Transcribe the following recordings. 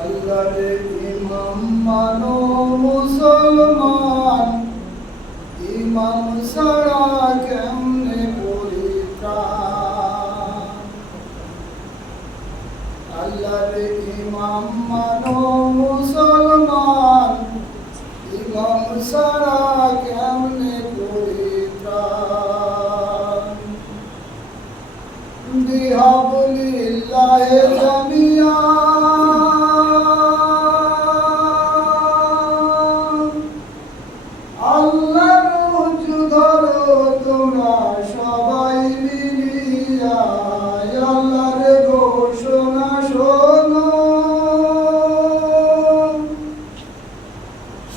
আল্লাহরে ইমাম মানো মুসলমান। ইমাম ছাড়া কেমনে পরিত্রাণ? আল্লাহরে ইমাম মানো মুসলমান। ইমাম ছাড়া কেমনে পরিত্রাণ? বিহাবলিল্লাহে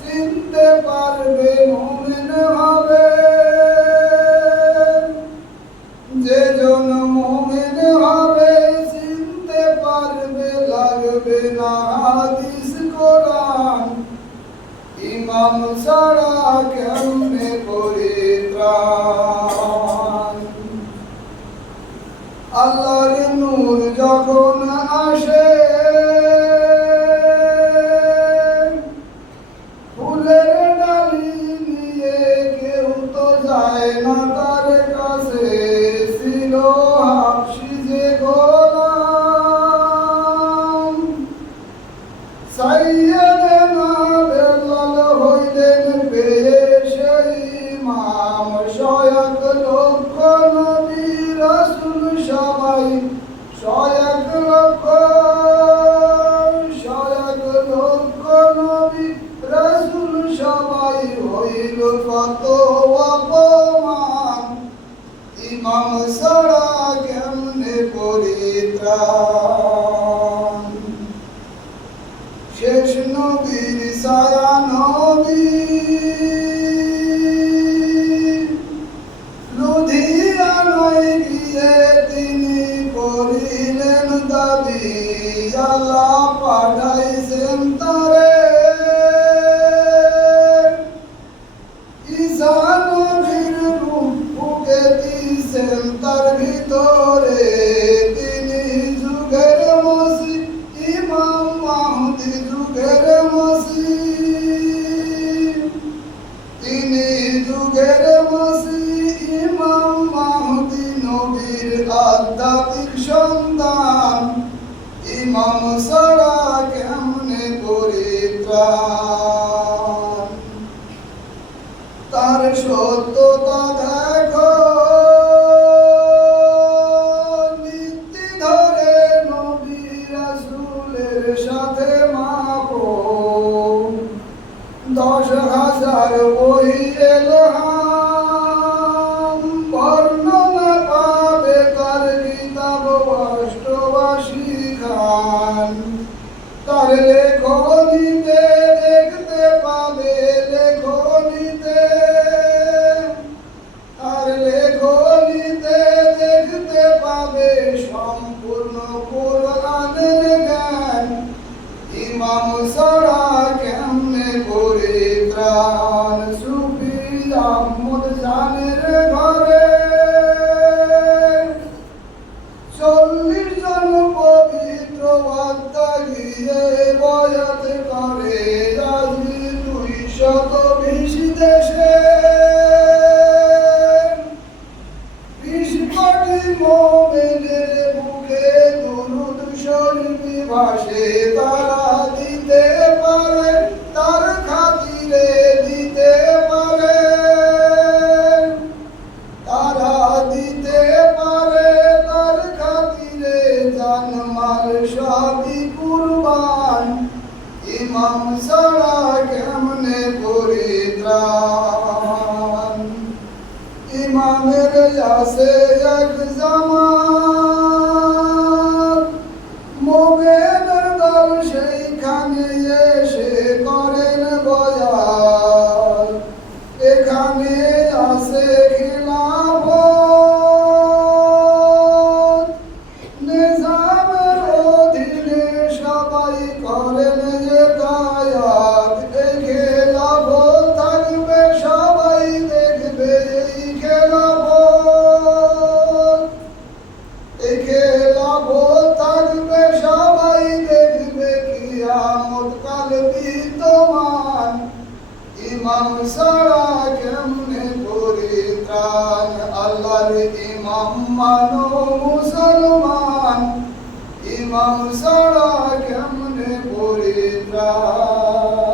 চিনতে পারবে মুমিন হবে। যে জন মুমিন হবে, চিনতে পারবে, লাগবে না হাদিস কোরআন। ইমাম ছাড়া কেমনে পরিত্রাণ। আল্লাহর নূর যখন আসে না তার কাছে ছিল হাফসি যে গোলাম। সাইয়েদেনা বেলাল হইলেন পেয়ে সেই ইমাম শয়াক লক্ষ নবী রাসূল সবাই শয়াক লক্ষ শয়াক লক্ষ নবী রাসূল সবাই হইল কত অপমান। ইমাম সারা কেমনে পরিত্রাণ? শেষ নবীর সায়া নবী। তার তিনি যুগের মসি, ইমাম মাহদি যুগের মসি। তিনি যুগের মসি, ইমাম মাহদি নবীর আধ্যাত্মিক সন্তান। ইমাম সারা কেমনে পরিত্রাণ তার সত্যতা দশ হাজার ওই এলহাম প্রাণ সুফি ঘরে? চল্লিশ পবিত্র বার্তা গিয়ে বয়াত করে রাজি দুই শত বিশ দেশে। বিশ কোটি মোমেনের বুকে তার নাম সারা কেমনে পরিত্রাণ ইমামের আসে এক জামান মানো মুসলমান ইমাম সারা কেমনে পরিত্রাণ?